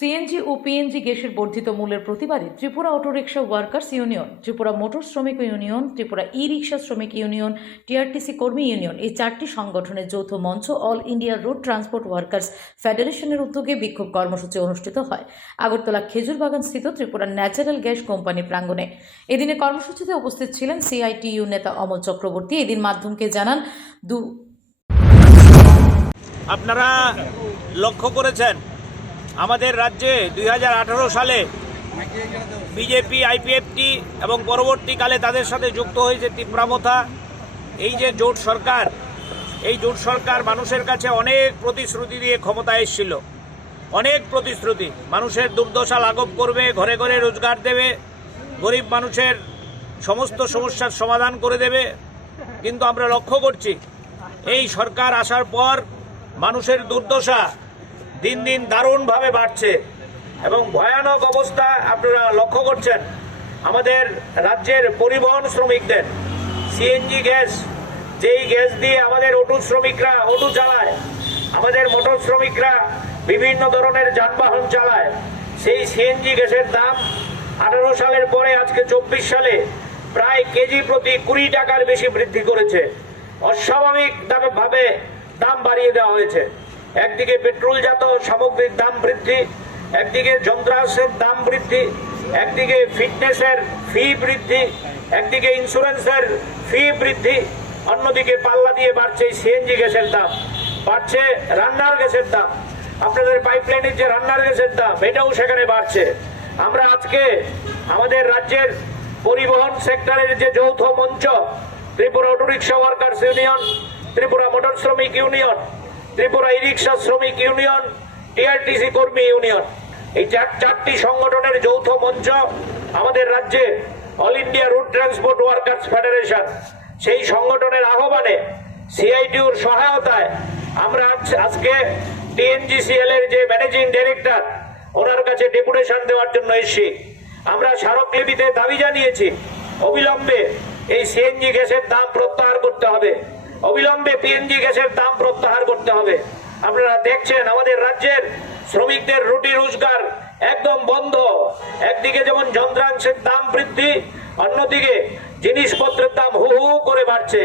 CNG ও PNG গ্যাসের বর্ধিত মূল্যের প্রতিবাদে Tripura autorickshaw workers union, Tripura motor শ্রমিক ইউনিয়ন, ত্রিপুরা ই রিক্সা শ্রমিক ইউনিয়ন টিআরটিসি কর্মী ইউনিয়ন এই চারটি সংগঠনের যৌথ মঞ্চ all India road transport workers ফেডারেশনের উদ্যোগে বিক্ষোভ কর্মসূচি অনুষ্ঠিত হয়। আগরতলা খেজুরবাগান স্থিত ত্রিপুরা ন্যাচারাল গ্যাস কোম্পানি প্রাঙ্গণে। এদিনে কর্মসূচিতে উপস্থিত ছিলেন সিআইটিইউ নেতা অমল চক্রবর্তী। এদিন মাধ্যমকে জানান দু আপনারা লক্ষ্য করেছেন আমাদের রাজ্যে দুই হাজার আঠারো সালে বিজেপি আইপিএফটি এবং পরবর্তীকালে তাদের সাথে যুক্ত হয়েছে তীব্রামথা। এই যে জোট সরকার, এই জোট সরকার মানুষের কাছে অনেক প্রতিশ্রুতি দিয়ে ক্ষমতায় এসেছিল। অনেক প্রতিশ্রুতি। মানুষের দুর্দশা লাঘব করবে, ঘরে ঘরে রোজগার দেবে, গরিব মানুষের সমস্ত সমস্যার সমাধান করে দেবে। কিন্তু আমরা লক্ষ্য করছি, এই সরকার আসার পর মানুষের দুর্দশা দিন দিন দারুণভাবে বাড়ছে এবং ভয়ানক অবস্থা আপনারা লক্ষ্য করছেন। আমাদের রাজ্যের পরিবহন শ্রমিকদের, সিএনজি গ্যাস, যেই গ্যাস দিয়ে আমাদের অটো শ্রমিকরা অটো চালায়, আমাদের মোটর শ্রমিকরা বিভিন্ন ধরনের যানবাহন চালায়, সেই সিএনজি গ্যাসের দাম আঠারো সালের পরে, আজকে চব্বিশ সালে প্রায় কেজি প্রতি কুড়ি টাকার বেশি বৃদ্ধি করেছে। অস্বাভাবিক দামে ভাবে দাম বাড়িয়ে দেওয়া হয়েছে। একদিকে পেট্রোলজাত সামগ্রীর দাম বৃদ্ধি, একদিকে যন্ত্রাংশের দাম বৃদ্ধি, একদিকে ফিটনেসের ফি বৃদ্ধি, একদিকে ইন্স্যুরেন্সের ফি বৃদ্ধি, অন্যদিকে পাল্লা দিয়ে বাড়ছে সিএনজি গ্যাসের দাম, বাড়ছে রান্নার গ্যাসের দাম, আপনাদের পাইপলাইনের যে রান্নার গ্যাসের দাম, এটাও সেখানে বাড়ছে। আমরা আজকে আমাদের রাজ্যের পরিবহন সেক্টরের যে যৌথ মঞ্চ, Tripura autorickshaw workers union, Tripura motor শ্রমিক ইউনিয়ন ত্রিপুরা রিক্সা শ্রমিক ইউনিয়ন টিআরটিসি কর্মী ইউনিয়ন। এই চার চারটি সংগঠনের যৌথ মঞ্চ আমাদের রাজ্যে all India route transport workers federation সেই সংগঠনের আহ্বানে সিআইটিউর সহায়তায় আমরা আজকে টিএনজিসিএল এর যে ম্যানেজিং ডিরেক্টর ওনার কাছে ডেপুটেশন দেওয়ার জন্য এসেছি। আমরা স্মারকলিপিতে দাবি জানিয়েছি, অবিলম্বে এই সিএনজি গ্যাসের দাম প্রত্যাহার করতে হবে। অবিলম্বে পিএনজি গ্যাসের দাম প্রত্যাহার করতে হবে। আপনারা দেখছেন আমাদের রাজ্যের শ্রমিকদের রুটি রোজগার একদম বন্ধ। একদিকে যেমন যন্ত্রাংশের দাম বৃদ্ধি, অন্যদিকে জিনিসপত্রের দাম হু হু করে বাড়ছে।